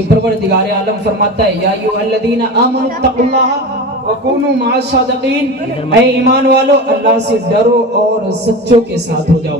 कि परवरदिगार आलम फरमाता है या अय्युहल्लज़ीना आमनुत्तक़ुल्लाह वकूनू मअस-सादिक़ीन, ऐ ईमान वालो अल्लाह से डरो और सच्चों के साथ हो जाओ।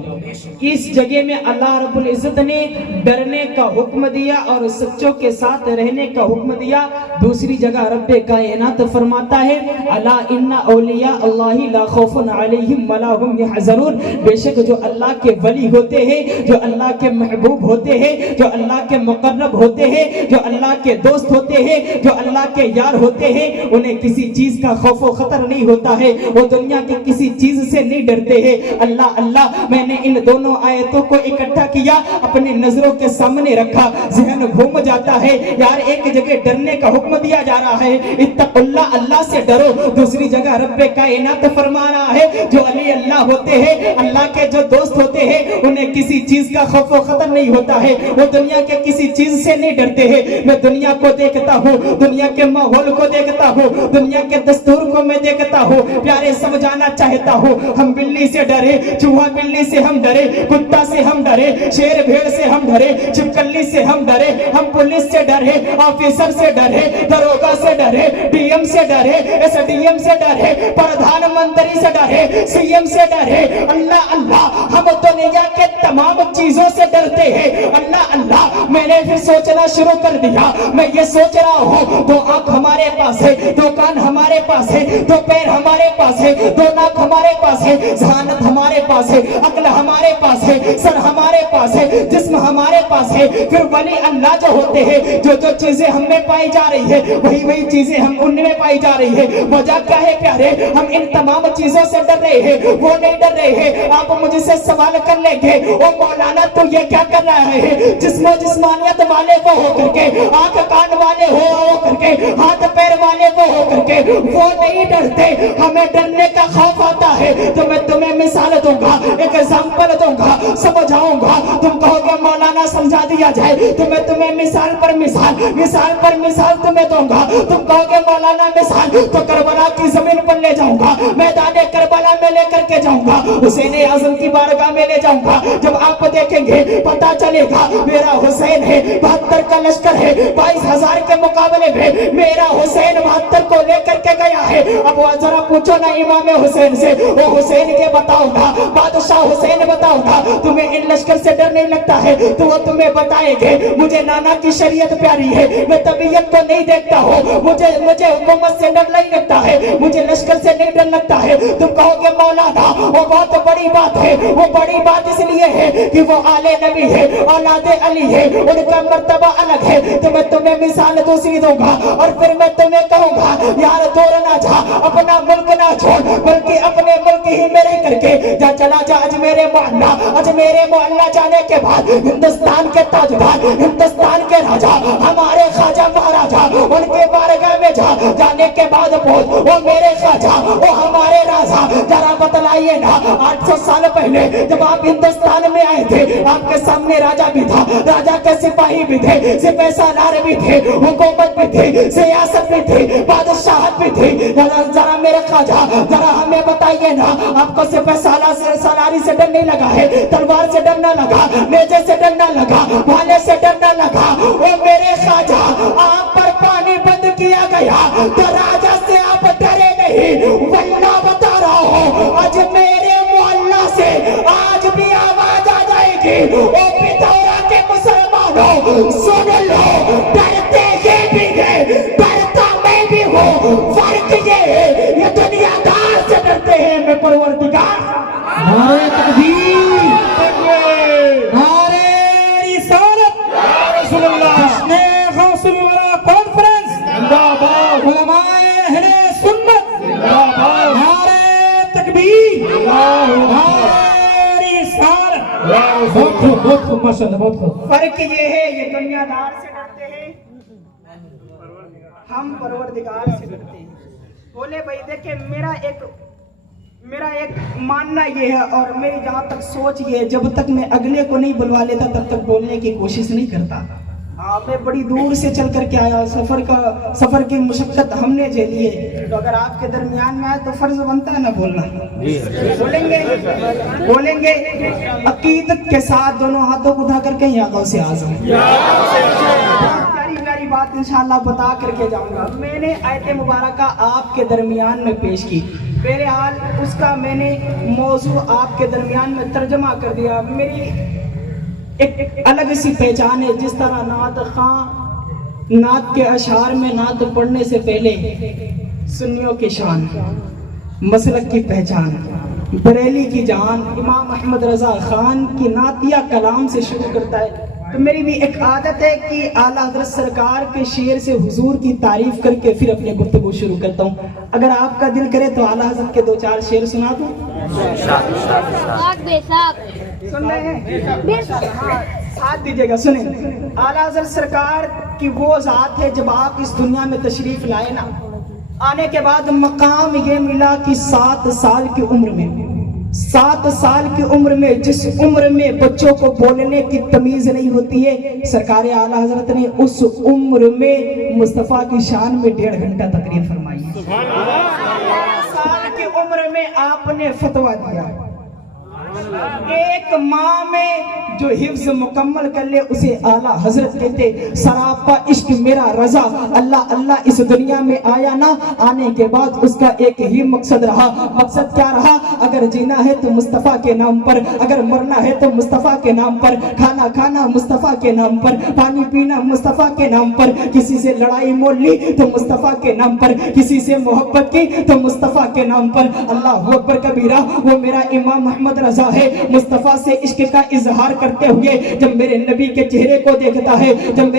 इस जगह में अल्लाह रब्बुल इज्जत ने डरने का हुक्म दिया और सच्चों के साथ रहने का हुक्म दिया। दूसरी जगह रब्बे कायनात फरमाता है अला इन्ना औलिया अल्लाहि ला खौफुन अलैहिम वला हुम यहज़नून, बेशक जो अल्लाह के वली होते हैं, जो अल्लाह के महबूब होते हैं, जो अल्लाह के मुकर्रब होते हैं, जो अल्लाह के दोस्त होते हैं, जो अल्लाह के यार होते हैं, उन्हें किसी चीज का खौफ व खतर नहीं होता है, वो दुनिया की किसी चीज से नहीं डरते हैं। अल्लाह अल्लाह, मैंने इन दोनों आयतों को इकट्ठा किया, अपनी नजरों के सामने रखा, ज़हन घूम जाता है यार। एक जगह डरने का हुक्म दिया जा रहा है इत्तक़ुल्लाह, अल्लाह से डरो। दूसरी जगह रब्बे कायनात फरमा रहा है जो अली अल्लाह होते हैं, अल्लाह के जो दोस्त होते हैं, उन्हें किसी चीज का खौफ व खतर नहीं होता है, वो दुनिया के किसी चीज से नहीं डरते हैं। मैं दुनिया को देखता हूँ, दुनिया के माहौल को देखता हूँ, दुनिया के दस्तूर को मैं देखता हूँ, प्यारे समझाना चाहता हूँ। हम बिल्ली से डरे, चूहा बिल्ली से हम डरे, कुत्ता से हम डरे, शेर भेड़ से हम डरे, छिपकली से हम डरे, हम पुलिस से डरे, ऑफिसर से डरे, दरोगा से डरे, डीएम से डरे, एसडीएम से डरे, प्रधानमंत्री से डरे, सीएम से डरे। अल्लाह अल्लाह, हम दुनिया के तमाम चीजों से डरते हैं। अल्लाह अल्लाह, मैंने फिर सोचना शुरू कर दिया। मैं ये सोच रहा हूँ, दो आंख हमारे पास है, दो कान हमारे पास है, दो पैर हमारे पास है, दो नाक हमारे पास है, ज़हानत हमारे पास है, अक्ल हमारे पास है, सर हमारे पास है, जिस्म हमारे पास है। फिर वली अल्लाह जो होते हैं, जो जो चीजें हमें पाई जा रही है, वही वही चीजें हम उनमें पाई जा रही है। वजह क्या है प्यारे? हम इन तमाम चीजों से डर रहे हैं, वो नहीं डर रहे हैं। आप मुझसे सवाल कर लेंगे, ओ मौलाना तू ये क्या कर रहा है? जिस्मानियत वाले को हो करके, आंख कान वाले हो करके, हाथ पैर वाले को हो करके, वो नहीं डरते। हमें डरने का खौफ आता है। तो मैं तुम्हें मिसाल दूंगा, एक एग्जाम्पल दूंगा, समझाऊंगा। तुम कहोगे मौलाना समझा दिया जाए, तो मैं तुम्हें मिसाल पर मिसाल तुम्हें दूंगा। तुम कहोगे मौलाना मिसाल, तो करबला की जमीन पर ले जाऊंगा, मैदान करबला में लेकर के जाऊंगा, हुसैन आजम की बारगाह में ले जाऊंगा। जब आप देखेंगे पता चलेगा मेरा हुसैन है, 72 का लश्कर है, 22,000 के मुकाबले में मेरा हुसैन 72 को लेकर के गया है। अब जरा पूछो ना इमाम हुसैन से, वो हुसैन के बताऊंगा, बादशाह हुसैन बताऊंगा, तुम्हें इन लश्कर से डर नहीं लगता है? तो वो तुम्हें बताएंगे मुझे नाना की शरीयत प्यारी है, मैं तबीयत को नहीं देखता हूँ, मुझे हुकूमत से डर नहीं लगता है, मुझे लश्कर से नहीं डर लगता है। तुम कहोगे मौलाना वो बहुत बड़ी बात है, वो बड़ी बात इसलिए है कि वो आले नबी है, औलादे अली है, उनका मर्तबा अलग है। तो मैं तुम्हें मिसाल दूसरी दूंगा और फिर मैं तुम्हें कहूंगा यार दूर ना जा, अपना मुल्क ना छोड़, बल्कि अपने मुल्क ही में रह करके जा, चला जा अजमेरे मोहल्ला जाने के बाद हिंदुस्तान के ताजदार, हिंदुस्तान के राजा, हमारे ख्वाजा महाराजा, उनके बारगाह में जा, जाने के बाद बोल वो मेरे ख्वाजा, वो हमारे राजा। जरा बतलाइए ना, 800 साल पहले जब आप हिंदुस्तान में आए थे, आपके सामने राजा भी था, राजा के सिपाही भी थे, सिपह सालार भी थे, हुकूमत भी थी, सियासत भी थी, बादशाहत भी थी। जरा मेरे ख्वाजा, जरा हमें बताइए ना, आपको सिपह सालारी से डर नहीं लगा है? तलवार से डर ना लगा, नेजे से डर ना लगा, भाले से डर ना लगा? वो मेरे ख्वाजा, आप पर पानी बंद किया गया तो राजा से आप डरे नहीं? वल्लाह बता रहा हूँ, आज मेरे मोहल्ला से आज भी आवाज आ जाएगी, ओ पिथौरा के मुसलमानों सुन लो, डरते ये भी है, डरता मैं भी हूँ। फर्क ये है, ये दुनियादार से डरते हैं, मैं परवरदिगार। नारे तकबीर, नारे रिसालत, या रसूलल्लाह, जश्न गौसुल वरा कॉन्फ्रेंस जिंदाबाद, उलमाए अहले सुन्नत जिंदाबाद, नारे तकबीर, नारे रिसालत। बहुत खूब माशाअल्लाह, बहुत खूब। फर्क ये है, ये दुनियादार से डरते हैं, हम परवरदिगार से डरते हैं। बोले भाई देखिए, मेरा एक मानना ये है और मेरी जहाँ तक सोच ये है, जब तक मैं अगले को नहीं बुलवा लेता तब तक बोलने की कोशिश नहीं करता। मैं बड़ी दूर से चल करके आया, सफर की मुशक्कत हमने झेली है, तो अगर आपके दरमियान में आए तो फर्ज बनता है ना बोलना। बोलेंगे अकीदत के साथ, दोनों हाथों को उठा करके या गौसे आज़म, بات انشاءاللہ بتا کر کے جاؤں گا. میں نے آیت مبارکہ آپ کے درمیان میں پیش کی, بہرحال اس کا میں نے موضوع آپ کے درمیان میں ترجمہ کر دیا. میری ایک الگ سی پہچان ہے, جس طرح نعت خواں نعت کے اشعار میں نعت پڑھنے سے پہلے سنیوں کی شان, مسلک کی پہچان, بریلی کی جان امام احمد رضا خان کی نعتیہ کلام سے شروع کرتا ہے, تو میری بھی ایک عادت ہے کہ اعلیٰ حضرت سرکار کے شعر سے حضور کی تعریف کر کے پھر اپنے گفتگو شروع کرتا ہوں. اگر آپ کا دل کرے تو اعلیٰ حضرت کے 2-4 شعر سنا دوں. سن رہے ہیں؟ ساتھ دیجیے گا, سنیں. اعلیٰ حضرت سرکار کی وہ ذات ہے, جب آپ اس دنیا میں تشریف لائے نا, آنے کے بعد مقام یہ ملا کہ 7 سال کی عمر میں, 7 سال کی عمر میں, جس عمر میں بچوں کو بولنے کی تمیز نہیں ہوتی ہے, سرکار اعلیٰ حضرت نے اس عمر میں مصطفیٰ کی شان میں 1.5 گھنٹہ تقریر فرمائی. 7 سال کی عمر میں آپ نے فتویٰ دیا. ایک ماں میں جو حفظ مکمل کر لے اسے اعلیٰ حضرت کہتے. سراپا عشق میرا رضا, اللہ اللہ اس دنیا میں آیا نا, آنے کے بعد اس کا ایک ہی مقصد رہا. مقصد کیا رہا؟ اگر جینا ہے تو مصطفیٰ کے نام پر, اگر مرنا ہے تو مصطفیٰ کے نام پر, کھانا کھانا مصطفیٰ کے نام پر, پانی پینا مصطفیٰ کے نام پر, کسی سے لڑائی مول لی تو مصطفیٰ کے نام پر, کسی سے محبت کی تو مصطفیٰ کے نام پر. اللہ اکبر کبیرہ. وہ میرا امام محمد رضا ہے, مصطفیٰ سے عشق کا اظہار کرتے ہوئے جب میرے نبی کے چہرے کو دیکھتا ہے, جب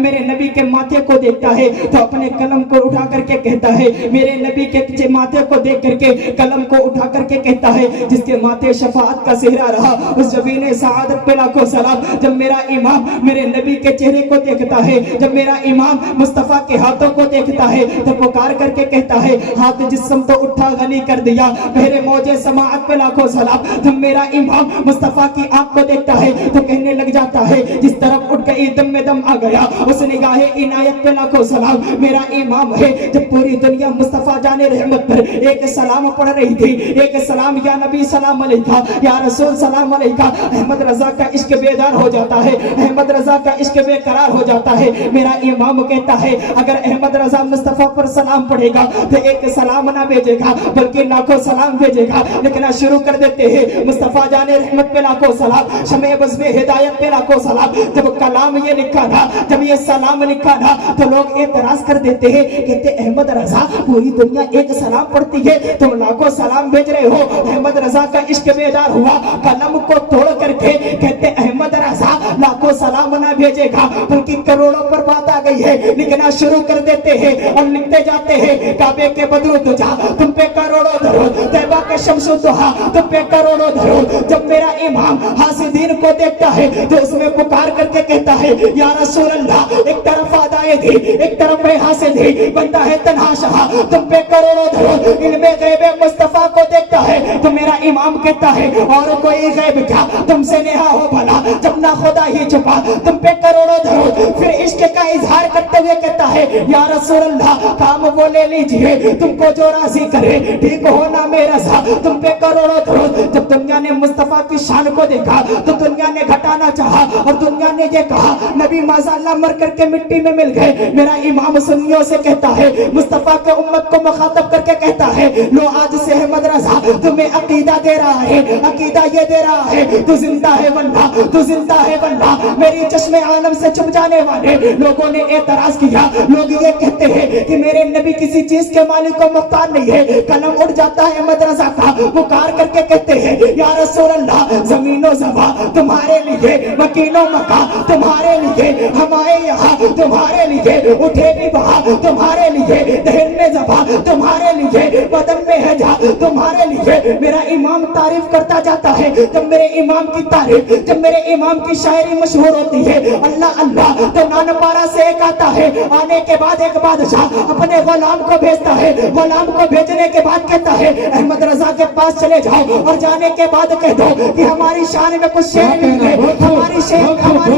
میرے نبی کے ماتھے کو دیکھتا ہے تو اپنے قلم کو اٹھا کر کے کہتا ہے, میرے نبی کے ماتھے کو دیکھ کر کے قلم کو اٹھا کر کے کہتا ہے, جس کے ماتھے شفاعت کا صحرا رہا اس جبین سعادت پہ لاکھوں سلام. جب میرا امام میرے نبی کے چہرے کو دیکھتا ہے, جب میرا امام مصطفیٰ کے ہاتھوں کو دیکھتا ہے تو پکار کر کے کہتا ہے, ہاتھ جسم تو اٹھا غنی کر دیا, بہرے موجے سماعت پہ لاکھوں سلام. جب میرا امام مصطفیٰ کی آنکھ کو دیکھتا ہے تو کہنے لگ جاتا ہے, جس طرف اٹھ گئی دم میں دم آ گیا, اس نگاہ عنایت پہ لاکھوں سلام. میرا امام ہے, جب پوری دنیا مصطفیٰ جان رحمت پر ایک سلام پڑھ رہی تھی, ایک سلام یا نبی سلام علیکہ, یا رسول سلام علیکہ, احمد رضا کا عشق بیدار ہو جاتا ہے, احمد رضا کا عشق بے قرار ہو جاتا ہے. میرا امام کہتا ہے, اگر احمد رضا مصطفیٰ پر سلام پڑھے گا تو ایک سلام نہ بھیجے گا بلکہ لاکھوں سلام بھیجے گا. لکھنا شروع کر دیتے ہیں, مصطفیٰ جان رحمت پہ لاکھوں سلام, شمع بزم ہدایت پہ لاکھوں سلام. جب کلام یہ لکھا تھا, جب یہ سلام لکھا تھا تو لوگ اعتراض کر دیتے ہیں, کہتے احمد رضا پوری دنیا ایک سلام پڑھتی ہے, تم لاکھوں سلام بھیج رہے ہو. احمد رضا کا عشق بیدار ہوا, قلم کو توڑ کر کے کہتے احمد رضا لاکھوں سلام نہ بھیجے گا بلکہ کروڑوں پر بات آ گئی ہے. لکھنا شروع کر دیتے ہیں اور لکھتے جاتے ہیں, کعبے کے بدر دجا تم پہ کروڑوں درود, طیبہ کے شمس الضحا تم پہ کروڑوں درود. جب میرا امام حاسدین کو دیکھتا ہے تو اس میں پکار کر کے کہتا ہے, یا رسول اللہ, ایک طرف آدائے تھی ایک طرف میں حاسد تھی, بندہ ہے تنہا شاہ تم پہ کروڑوں درود. علم غیب مصطفیٰ کو دیکھتا ہے تو میرا امام کہتا ہے, اور کوئی غیب کیا تم سے نہا ہو بھلا, جب نہ خدا ہی چھپا تم پہ کروڑوں درود. پھر عشق کا اظہار کرتے ہوئے کہتا ہے, یا رسول اللہ, کام وہ لے لیجئے تم کو جو راضی کرے, ٹھیک ہونا میرا سا تم پہ کروڑوں درود. جب دنیا نے مصطفیٰ کی شان کو دیکھا تو دنیا نے گھٹانا چاہا اور دنیا نے یہ کہا, نبی مازاللہ مر کر کے مٹی میں مل گئے. میرا امام سنیوں سے کہتا ہے, مصطفیٰ کے امت کو مخاطب کر کے کہتا ہے, لو آج سے احمد رضا تمہیں عقیدہ دے رہا ہے, عقیدہ یہ دے رہا ہے, تو زندہ ہے واللہ, تو زندہ ہے واللہ. میری چشم عالم سے چھپ جانے والے لوگوں نے اعتراض کیا. لوگ یہ کہتے ہیں کہ میرے نبی کسی چیز کے مالک کو محتاج نہیں ہے. قلم اٹھ جاتا ہے احمد رضا کا, پکار کر کے کہتے ہیں, یا رسول اللہ, زمین و زبان تمہارے لیے, مکین و مکہ تمہارے لیے, ہمارے یہاں تمہارے لیے, اٹھے بھی بہا تمہارے لیے, دہن میں زبان تمہارے لیے, بدن میں ہے جا تمہارے لیے. میرا امام تعریف کرتا جاتا ہے. جب میرے امام کی تعریف, جب میرے امام کی شاعری مشہور ہوتی ہے, اللہ اللہ, تو نان پارا سے ایک آتا ہے, آنے کے بعد ایک بادشاہ اپنے غلام کو بھیجتا ہے. غلام کو بھیجنے کے بعد کہتا ہے, احمد رضا کے پاس چلے جاؤ اور جانے کے بعد کہہ دو کہ ہماری شان میں کچھ شعر نہیں ہے, ہماری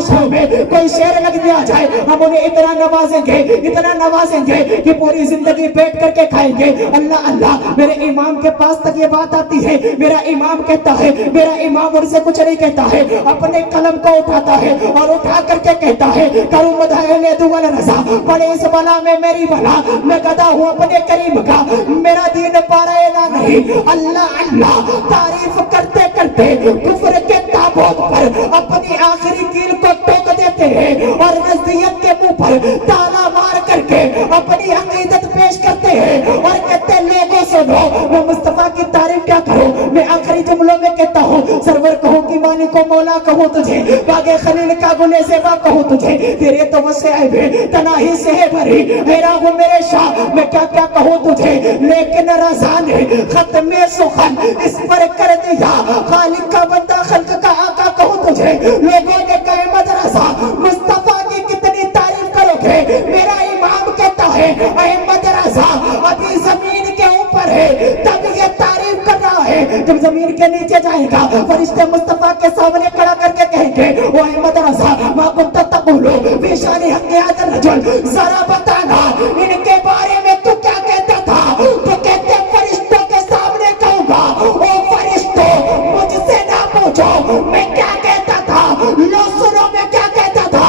شان میں کوئی شعر لگ دیا جائے, ہم انہیں اتنا नवाजेंगे, इतना नवाजेंगे कि पूरी जिंदगी बैठ करके खाएंगे। अल्लाह अल्लाह, मेरे इमाम के पास तक ये बात आती है, मेरा इमाम कहता है, मेरा इमाम उनसे कुछ नहीं कहता है, अपने कलम को उठाता है और उठा करके कहता है, करूं मदहले दुआल रजा, पड़े इस बला में मेरी बला, मैं गदा हूं अपने करीम का, मेरा दीन पारायना नहीं। अल्लाह अल्लाह, तारीफ करते करते कुफ्र के ताबूत पर अपनी आखिरी कील को ठोक देते हैं और नजदीक के मुंह पर ताला मार करके अपनी अकीदत पेश करते हैं और कहते हैं, लोगों सुनो, मैं मुस्तफा की तारीफ क्या करूं, मैं आखिरी जुमलों में कहता हूं, सरवर कहूं कि मालिक को मौला कहूं तुझे, बागे खलील का गुने सेवा कहूं तुझे, तेरे तो वसे आए तनाही से है भरी, मेरा हूं मेरे शाह, मैं क्या क्या कहूं तुझे, लेकिन रज़ा ने खत्मे सुखन इस पर कर दिया, खालिक का बंदा खल्क का आका कहूं तुझे, लोगों ने कहे मदरसा मुस्तफा की कितनी तारीफ करोगे, मेरा इमाम कहता है, अहमद रज़ा अभी जमीन के ऊपर है, तब ये तारीफ कर रहा है, जब जमीन के नीचे जाएगा फरिश्ते मुस्तफा के सामने खड़ा करके कहेंगे, ओ अहमद रज़ा मा कुंत तक़ूलु फी शानि हक़्क़ि हाज़ा रजुल, जरा बताना इनके बारे में तू क्या कहता था, तो कहते फरिश्तों के सामने कहूंगा, ओ फरिश्तों मुझसे ना पूछो मैं क्या कहता था, लो सुनो मैं क्या कहता था,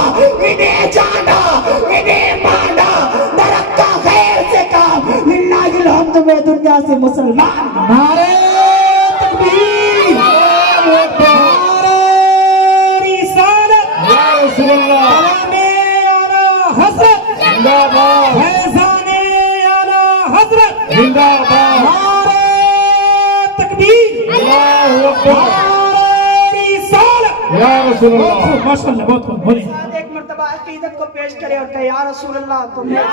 इन्हें जाना इन्हें माना, नरक्का खैर से काम, लिल्लाहिल हम्द में दुनिया से मुसलमान। नारे तकबीर, नारे रिसालत, या रसूलल्लाह, कलामे आला हज़रत जिंदाबाद, फैज़ाने आला हज़रत जिंदाबाद, नारे तकबीर, अल्लाहु अकबर, नारे रिसालत, या रसूलल्लाह। माशाअल्लाह, बहुत खूब, बोलिए। एक मर्तबा अकीदत को पेश करे और कहे, या रसूल अल्लाह तुम्हें,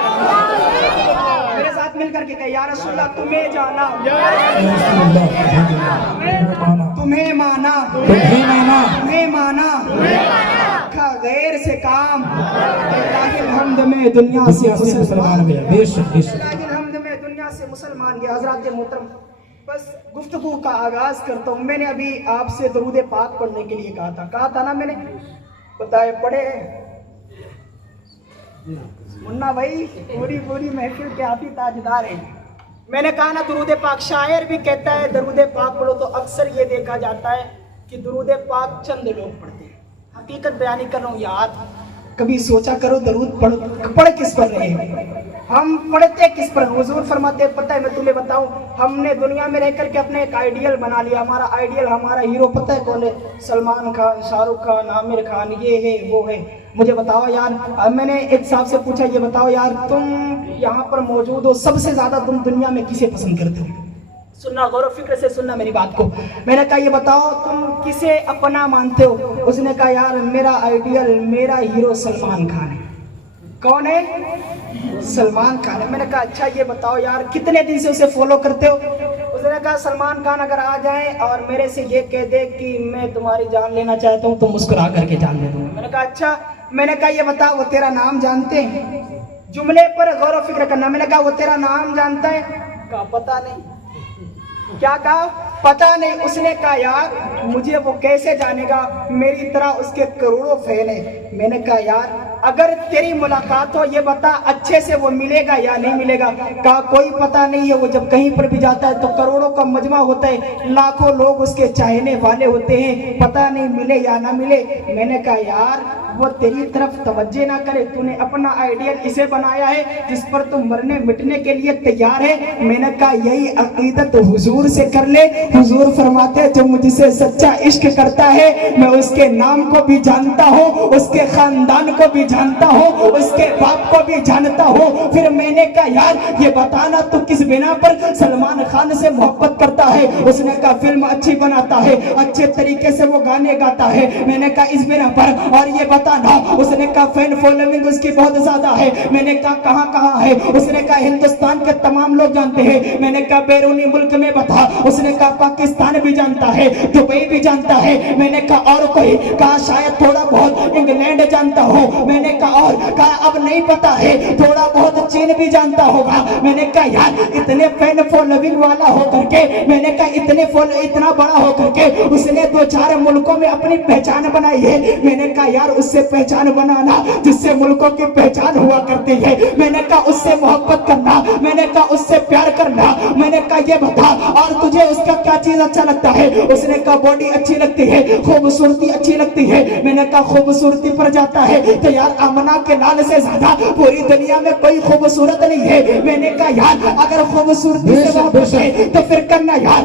मेरे साथ मिलकर के कहे, या रसूल अल्लाह तुम्हें जाना, तुम्हें माना, तुम्हें माना, का गैर से काम, लाहिल हम्द में दुनिया से मुसलमान गया, लाहिल हम्द में दुनिया से मुसलमान गया। हज़रात मोहतरम, बस गुफ्तगू का आगाज करता हूँ। मैंने अभी आपसे दरूद पाक पढ़ने के लिए कहा था ना, मैंने बताए पढ़े मुन्ना भाई, पूरी महफिल के आप ही ताजदार हैं। मैंने कहा ना, दरूद पाक, शायर भी कहता है दरूद पाक पढ़ो, तो अक्सर ये देखा जाता है कि दरूद पाक चंद लोग पढ़ते हैं। हकीकत बयानी कर रहा हूँ यार, कभी सोचा करो दरूद पढ़ किस पर रहे हैं, हम पढ़ते किस पर। हुजूर फरमाते, पता है मैं तुम्हें बताऊं, हमने दुनिया में रह करके अपने एक आइडियल बना लिया। हमारा आइडियल, हमारा हीरो पता है कौन है? सलमान खान, शाहरुख खान, आमिर खान, ये है वो है। मुझे बताओ यार, अब मैंने एक साहब से पूछा, ये बताओ यार तुम यहाँ पर मौजूद हो, सबसे ज्यादा तुम दुनिया में किसे पसंद करते हो? सुनना, गौर फिक्र से सुनना मेरी बात को। मैंने कहा ये बताओ तुम किसे अपना मानते हो? उसने कहा यार मेरा आइडियल, मेरा हीरो सलमान खान है। कौन है? सलमान खान है। मैंने कहा अच्छा ये बताओ यार कितने दिन से उसे फॉलो करते हो? उसने कहा सलमान खान अगर आ जाए और मेरे से ये कह दे कि मैं तुम्हारी जान लेना चाहता हूँ तो मुस्कुरा करके जान ले दूंगा। मैंने कहा अच्छा। मैंने कहा ये बता वो तेरा नाम जानते हैं? जुमले पर गौर फिक्र करना। मैंने कहा वो तेरा नाम जानता है? कहा पता नहीं। क्या कहा? पता नहीं। उसने कहा यार मुझे वो कैसे जानेगा, मेरी तरह उसके करोड़ों फैन है। मैंने कहा यार अगर तेरी मुलाकात हो ये बता अच्छे से वो मिलेगा या नहीं मिलेगा? कहा कोई पता नहीं है, वो जब कहीं पर भी जाता है तो करोड़ों का मजमा होता है, लाखों लोग उसके चाहने वाले होते हैं, पता नहीं मिले या ना मिले। मैंने कहा यार वो तेरी तरफ तवज्जो ना करे, तूने अपना आइडियल इसे बनाया है जिस पर तुम मरने मिटने के लिए तैयार है। मैंने कहा यही अकीदत हुजूर से कर ले। हुजूर फरमाते जो मुझसे सच्चा इश्क करता है मैं उसके नाम को भी जानता हूँ, उसके खानदान को भी जानता हूँ, उसके बाप को भी जानता हूँ। फिर मैंने कहा यार ये बताना तू किस बिना पर सलमान खान से मोहब्बत करता है? उसने कहा फिल्म अच्छी बनाता है, अच्छे तरीके से वो गाने गाता है। मैंने कहा इस बिना पर। और ये बताना। उसने कहा फैन फॉलोइंग उसकी बहुत ज्यादा है। मैंने कहा कहाँ कहाँ है? उसने कहा हिंदुस्तान के तमाम लोग जानते हैं। मैंने कहा बैरूनी मुल्क में बता। उसने कहा पाकिस्तान भी जानता है, दुबई भी जानता है। मैंने कहा और कोई? कहा शायद थोड़ा बहुत इंग्लैंड जानता हो। मैंने कहा और? कहा अब नहीं पता है, थोड़ा बहुत चीन भी जानता होगा। मैंने कहा यार इतने फैन फॉलोइंग वाला होकर के, मैंने कहा इतना बड़ा होकर के उसने 2-4 मुल्कों में अपनी पहचान बनाई है। मैंने कहा यार उससे उससे पहचान बनाना जिससे मुल्कों की पहचान हुआ करती है। मैंने कहा उससे मोहब्बत करना, मैंने कहा उससे प्यार करना। मैंने कहा ये बता और तुझे उसका क्या चीज अच्छा लगता है? उसने कहा बॉडी अच्छी लगती है, खूबसूरती अच्छी लगती है। मैंने कहा खूबसूरती पर जाता है तो यार आमना के लाल से ज्यादा पूरी दुनिया में कोई खूबसूरत नहीं है। मैंने कहा यार अगर खूबसूरती से मोहब्बत है तो फिर करना यार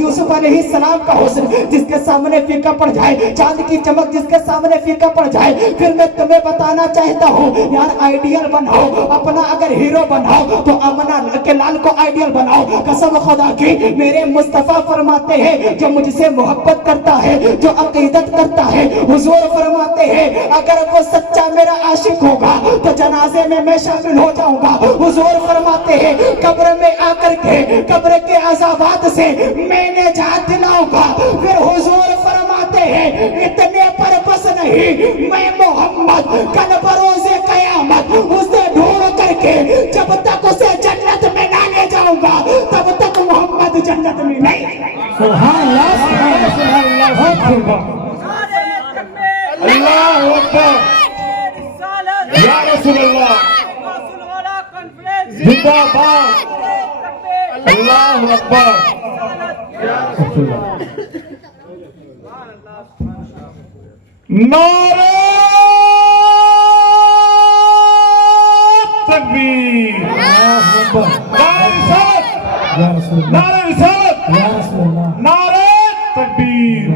यूसुफ अलैहिस्सलाम का हुस्न जिसके सामने फीका पड़ जाए, चांद की चमक जिसके सामने फीका पड़ जाए। फिर मैं तुम्हें बताना चाहता हूँ यार आइडियल बनाओ अपना, अगर हीरो बनाओ तो आमना के लाल को आइडियल बनाओ। कसम खुदा की मेरे मुस्तफा फरमाते हैं जो मुझसे मोहब्बत करता है, जो अकीदत करता है, हुजूर फरमाते हैं अगर वो सच्चा मेरा आशिक होगा तो जनाजे में मैं शामिल हो जाऊंगा। हुजूर फरमाते हैं कब्र में आकर के कब्र के अज़ाबात से मैंने जान दिलाऊंगा। फिर हुजूर फरमाते हैं इतने पर बस नहीं, मैं मोहम्मद कल बरोज़े क़यामत उसे ढूंढ करके जब तक उसे जन्नत में ना ले जाऊंगा तब तक मोहम्मद जन्नत में नहीं। सुभान अल्लाह, सुभान अल्लाह, अल्लाहू अकबर, या रसूल अल्लाह, जिंदाबाद, अल्लाहू अकबर, नारे तकबीर, नारे रिसालत, नारे तकबीर।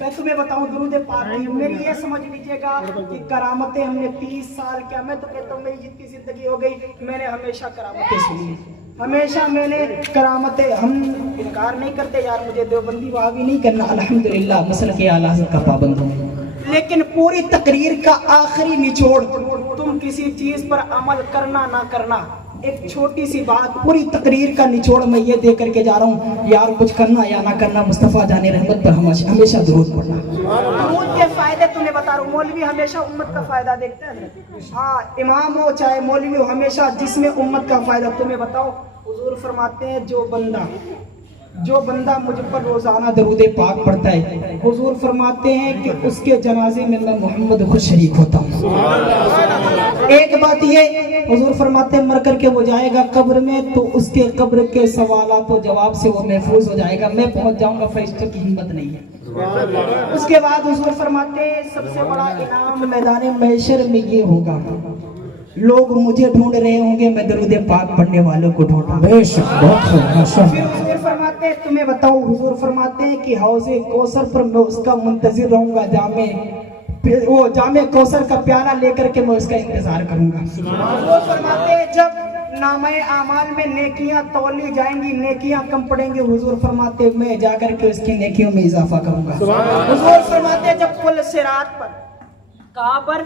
मैं तुम्हें बताऊं दुरूद पाक की मेरी ये समझ लीजिएगा कि करामतें हमने 30 साल क्या, मैं तो कहता हूँ मेरी जितनी जिंदगी हो गई मैंने हमेशा करामतें सुनी, हमेशा मैंने करामतें, हम इनकार नहीं करते यार, मुझे देवबंदी वहाबी नहीं करना, अल्हम्दुलिल्लाह मसल के आला हज़रत का पाबंद हूं। लेकिन पूरी तकरीर का आखिरी निचोड़, तुम किसी चीज पर अमल करना ना करना, एक छोटी सी बात, पूरी तकरीर का निचोड़ मैं ये दे करके जा रहा हूँ यार, कुछ करना या ना करना मुस्तफ़ा जाने रहमत पर हमेशा दुरूद पढ़ना। दुरूद के फायदे तुम्हें बता रहा हूँ, मौलवी हमेशा उम्मत का फायदा देखते हैं। हाँ इमाम हो चाहे मौलवी हो, हमेशा जिसमें उम्मत का फायदा। तुम्हें बताओ हुजूर फरमाते हैं जो बंदा मुझ पर रोजाना दरूद पाक पढ़ता है, हुजूर फरमाते हैं कि उसके जनाजे में मैं मोहम्मद खुद शरीक होता हूँ। एक बात ये हुजूर फरमाते हैं मर करके वो जाएगा कब्र में तो उसके कब्र के सवालों तो जवाब से वो महफूज हो जाएगा, मैं पहुंच जाऊंगा, फरिश्तों की हिम्मत नहीं है। उसके बाद हुजूर फरमाते हैं सबसे बड़ा इनाम मैदान महशर में ये होगा, लोग मुझे ढूंढ रहे होंगे, मैं दरूद पाक पढ़ने वालों को ढूंढा। फिर हुजूर फरमाते हैं तुम्हें बताऊं, हुजूर फरमाते हैं कि हौज़े कौसर पर मैं उसका मुंतजिर रहूंगा, जामे कौसर का प्याला लेकर के मैं उसका इंतजार करूंगा। हुजूर फरमाते हैं जब नामे आमाल में नेकियां तौली जाएंगी, नेकियां कम पड़ेंगी, हुजूर फरमाते हैं मैं जाकर के उसकी नेकियों में इजाफा करूंगा। हुजूर फरमाते हैं जब पुल सिरात पर, कहां पर?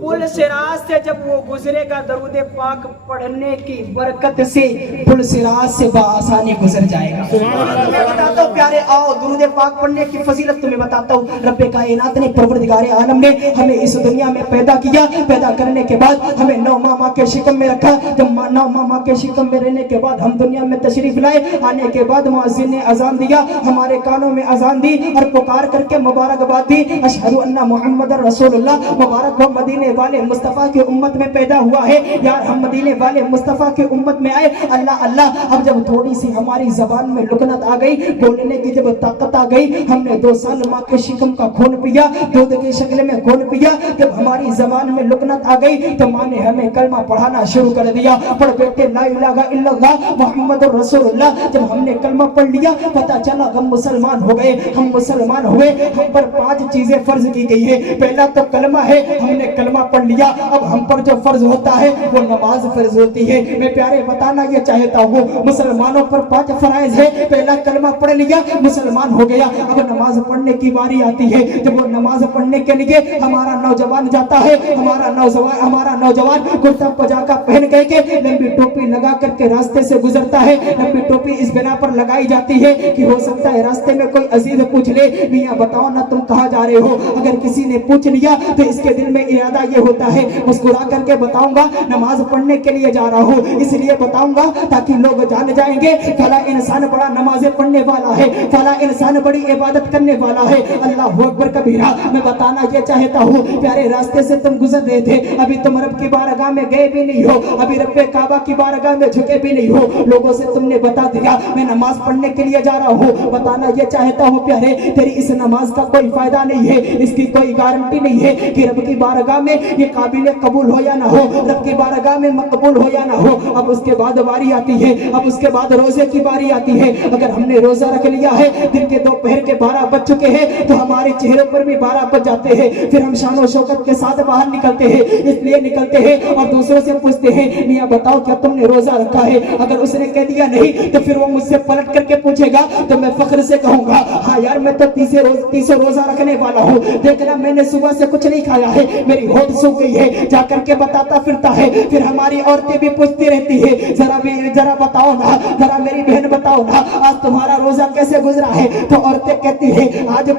पुल सिरात से जब वो गुजरेगा दरूद पाक पढ़ने की बरकत से पुल सिरात से बआसानी गुजर जाएगा। मैं बताता हूँ प्यारे, आओ दरूद पाक पढ़ने की फजीलत तुम्हें बताता हूँ। रब्बे कायनात ने, परवरदिगार आलम ने हमें इस दुनिया में पैदा किया, पैदा करने के बाद हमें 9 माह के शिकम में रखा। जब 9 माह के शिकम में रहने के बाद हम दुनिया में तशरीफ लाए, आने के बाद मुअज्जिन ने अजान दिया, हमारे कानों में अजान दी और पुकार करके मुबारकबाद दी, अशहदु अन्ना मुहम्मदर रसूलुल्लाह, मुबारक हो मदीने वाले मुस्तफा की उम्मत में पैदा हुआ है यार, हम मदीने वाले मुस्तफा की उम्मत में आए। अल्लाह अल्लाह, अब जब थोड़ी सी हमारी जबान में लुकनत आ गई, बोलने की जब ताकत आ गई, हमने 2 साल माँ के शिकम का खून पिया, दूध की शक्ल में खून पिया, जब हमारी जबान में लुकनत आ गई तो माँ ने हमें कलमा पढ़ाना शुरू कर दिया, पढ़ बेटे ला इलाहा इल्लल्लाह मुहम्मदुर रसूलुल्लाह। जब हमने कलमा पढ़ लिया पता चला हम मुसलमान हो गए, हम मुसलमान हुए। हम पर 5 चीजें फर्ज की गई है, पहला तो कलमा है, हमने कलमा पढ़ लिया, अब हम पर जो फर्ज होता है वो नमाज फर्ज होती है। मैं प्यारे बताना ये चाहता हूँ मुसलमानों पर 5 फराइज है, पहला कलमा पढ़ लिया मुसलमान हो गया, अब नमाज पढ़ने की बारी आती है। जब वो नमाज पढ़ने के लिए हमारा नौजवान जाता है, हमारा नौजवान कुर्ता पजामा पहन करके लंबी टोपी लगा करके रास्ते से गुजरता है। लंबी टोपी इस बिना पर लगाई जाती है कि हो सकता है रास्ते में कोई अजीज पूछ ले, मियां बताओ ना तुम कहाँ जा रहे हो। अगर किसी ने पूछ लिया तो इसके दिल में इरादा ये होता है मुस्कुरा करके बताऊंगा नमाज पढ़ने के लिए जा रहा हूँ, इसलिए बताऊंगा ताकि लोग जान जाएंगे फला इंसान बड़ा नमाजें पढ़ने वाला है, फला इंसान बड़ी इबादत करने वाला है। अल्लाह अकबर कबीरा। मैं बताना ये चाहता हूँ प्यारे रास्ते से तुम गुजर रहे थे, अभी तुम रब की बारगाह में गए भी नहीं हो, अभी रब्बे काबा की बारगाह में झुके भी नहीं हो, लोगों से तुमने बता दिया मैं नमाज पढ़ने के लिए जा रहा हूँ। बताना ये चाहता हूँ प्यारे तेरी इस नमाज का कोई फायदा नहीं है, इसकी कोई गारंटी नहीं है कि रब की बारगाह में ये काबिल कबूल हो या ना हो, रब की बारगाह में मकबूल हो या ना हो। अब उसके बाद बारी आती है, अब उसके बाद रोजे की बारी आती है। अगर हमने रोजा रख लिया है, दिन के दोपहर के 12 बज चुके हैं तो हमारे चेहरों पर भी 12 बज जाते हैं, फिर हम शान शौकत के साथ बाहर निकलते हैं, इसलिए निकलते हैं और दूसरों से पूछते हैं मियां बताओ क्या तुमने रोजा रखा है? अगर उसने कह दिया नहीं तो फिर वो मुझसे पलट करके पूछेगा तो मैं फख्र से कहूंगा हाँ यार मैं तो 30 रोजा रखने वाला हूँ, देखना मैंने सुबह से कुछ नहीं खाया है, मेरी होठ सूख गई है, जा करके बताता फिरता है। फिर हमारी औरतें भी पूछती रहती है जरा बताओ ना, जरा मेरी बहन बताओ ना आज तुम्हारा रोजा कैसे गुजरा है? तो औरतें कहती है आज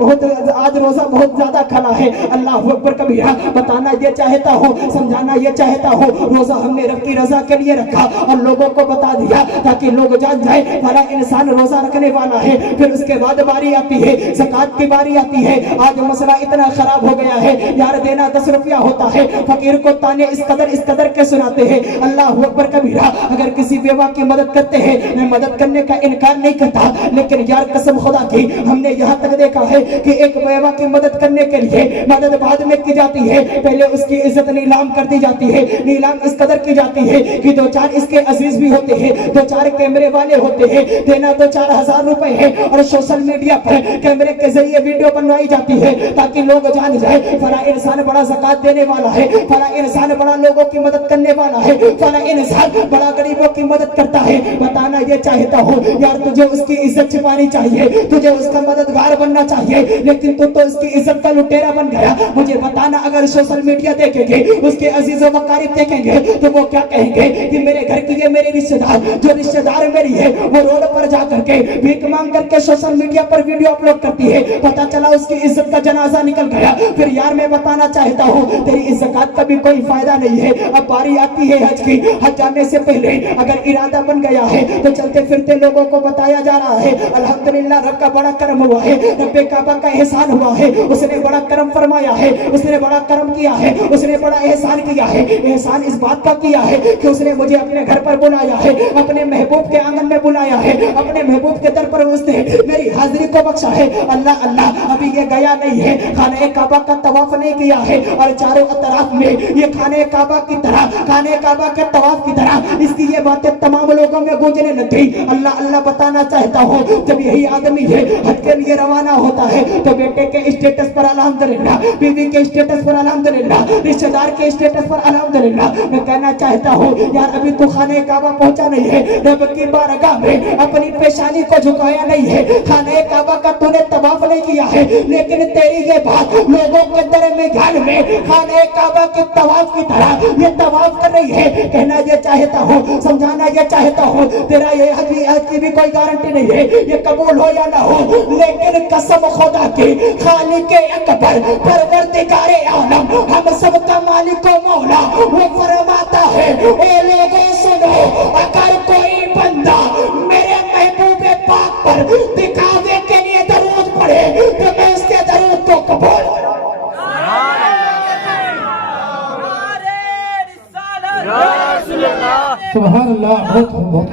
रोजा बहुत ज्यादा खला है। अल्लाह अकबर कबीरा। बताना ये चाहता हूँ, समझाना ये चाहता हूँ रोजा हमने रब की रजा के लिए रखा और लोगों को बता दिया ताकि लोग जान जाए फला इंसान रोजा रखने वाला है। फिर उसके बाद बारी आती है, ज़कात की बारी आती है। आज मसला इतना खराब हो गया है यार, देना 10 रुपया होता है, फकीर को ताने इस कदर के सुनाते हैं। अल्लाह अकबर कबीरा। अगर किसी बेवा की मदद करते हैं, मैं मदद करने का इनकार नहीं करता, लेकिन यार कसम खुदा की हमने यहाँ तक देखा है कि एक बेवा की मदद करने के लिए मदद बाद में की जाती है, पहले उसकी इज्जत नीलाम कर दी जाती है। नीलाम इस कदर की जाती है कि 2-4 इसके अजीज भी होते हैं, 2-4 कैमरे वाले होते हैं, देना तो 4,000 रुपए है और सोशल मीडिया पर कैमरे के जरिए वीडियो बनवाई जाती है ताकि लोग जान जाए फला इंसान बड़ा ज़कात देने वाला है, फला इंसान बड़ा लोगों की मदद करने वाला है, फला इंसान बड़ा गरीबों की मदद करता है। बताना ये चाहता हूँ यार तुझे उसकी इज्जत छिपानी चाहिए, तुझे उसका मददगार बनना चाहिए, लेकिन तू तो उसकी इज्जत का लुटेरा बन गया। मुझे बताना अगर सोशल मीडिया देखेंगे, उसके अजीजों वकारिब देखेंगे तो वो क्या कहेंगे कि मेरे घर की ये मेरे रिश्तेदार, जो रिश्तेदार मेरी है वो रोड पर जा करके भीख मांग करके सोशल मीडिया पर वीडियो अपलोड करती है, पता चला उसकी इज्जत का जनाजा निकल गया। फिर यार मैं बताना चाहता हूँ तेरी इस ज़कात का भी कोई फायदा नहीं है। अब बारी आती है हज की, हज जाने से पहले अगर इरादा बन गया है तो चलते फिरते लोगों को बताया जा रहा है अल्हम्दुलिल्लाह रब का बड़ा करम हुआ है, रब्बे काबा का एहसान हुआ है, उसने बड़ा करम फरमाया है, उसने बड़ा करम किया है, उसने बड़ा एहसान किया है। एहसान इस बात का किया है कि उसने मुझे अपने घर पर बुलाया है, अपने महबूब के आंगन में बुलाया है, अपने महबूब के दर पर उसने मेरी हाजिरी को बख्शा है। अल्लाह अल्लाह अभी ये गया नहीं है, खाने काबा का तवाफ नहीं किया है और चारों तरफ में ये खाने काबा की तरह, खाने काबा के तवाफ की तरह इसकी ये बातें तमाम लोगों में गूंजने लगी। अल्लाह अल्लाह बताना चाहता हूँ जब यही आदमी है हज के लिए रवाना होता है तो बेटे के स्टेटस पर अल्हम्दुलिल्लाह, बीवी के स्टेटस पर अल्हम्दुलिल्लाह, रिश्तेदार के स्टेटस पर अल्हम्दुलिल्लाह। मैं कहना चाहता हूँ यार अभी तो खाने काबा पहुंचा नहीं है, रब की बारगाह में अपनी पेशानी को झुकाया नहीं है, खाने काबा का तूने तवाफ नहीं किया है, लेकिन तेरी ये बात लोगों के दरमियान में खाने काबा के तवाफ की तरह ये तवाफ कर रही है। कहना ये चाहता हूँ, समझाना ये चाहता हूँ तेरा ये हज की भी कोई गारंटी नहीं है ये कबूल हो या ना हो, लेकिन कसम खुदा की खालिके अकबर परवरदिगारे आलम हम सबका मालिक व मौला वो फरमाता है ए लोगों सुनो, अगर कोई बंदा मेरे महबूब पाक पर दिखावे के लिए दरूद पढ़े तो मैं उसके दरूद को कबूल। सुभान अल्लाह। बहुत